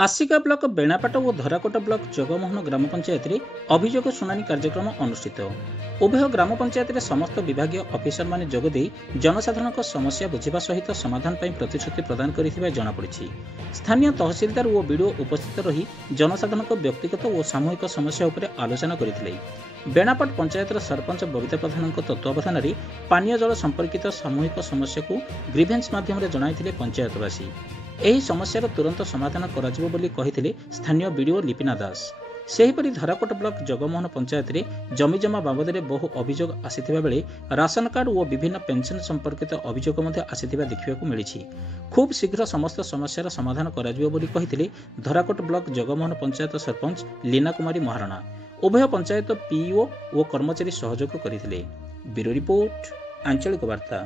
आसिका block बेणापाट और धराकोट block Jagmohan ग्राम पंचायत रे अभियोग शुणाणी कार्यक्रम अनुष्ठित। उभय ग्राम पंचायत रे समस्त विभागीय अफिसर माने जोगदे जनसाधारण समस्या बुझा सहित समाधान पर प्रतिश्रुति प्रदान करिथिबा जଣାपड़ी। स्थानीय तहसीलदार और बीडीओ उपस्थित रही जनसाधारण व्यक्तिगत और सामूहिक समस्या उपर आलोचना करथिले। बेणापाट पंचायतर सरपंच बबिता प्रधान तत्वावधान में पानीय जल संपर्कित सामूहिक समस्या को ग्रीभेन्स माध्यम जणाइथिले पंचायतवासी। ଏହି ସମସ୍ୟାର ତୁରନ୍ତ ସମାଧାନ କରାଯିବ ବୋଲି କହିଥିଲେ ସ୍ଥାନୀୟ ବିଡିଓ ଲିପିନା ଦାସ। ସେହିପରି ଧରାକୋଟ ବ୍ଲକ ଜଗମୋହନ ପଞ୍ଚାୟତରେ ଜମିଜମା ବାବଦରେ ବହୁ ଅଭିଯୋଗ ଆସିଥିବା ବେଳେ ରାସନ କାର୍ଡ ଓ ବିଭିନ୍ନ ପେନ୍ସନ୍ ସମ୍ପର୍କିତ ଅଭିଯୋଗ ମଧ୍ୟ ଆସିଥିବା ଦେଖିବାକୁ ମିଳିଛି। ଖୁବ୍ ଶୀଘ୍ର ସମସ୍ତ ସମସ୍ୟାର ସମାଧାନ କରାଯିବ ବୋଲି କହିଥିଲେ ଧରାକୋଟ ବ୍ଲକ ଜଗମୋହନ ପଞ୍ଚାୟତ ସରପଞ୍ଚ ଲିନା କୁମାରୀ ମହାରଣା। ଉଭୟ ପଞ୍ଚାୟତ ପିଇଓ ଓ କର୍ମଚାରୀ ସହଯୋଗ କରିଥିଲେ। ବ୍ୟୁରୋ ରିପୋର୍ଟ, ଆଞ୍ଚଳିକ ବାର୍ତ୍ତା।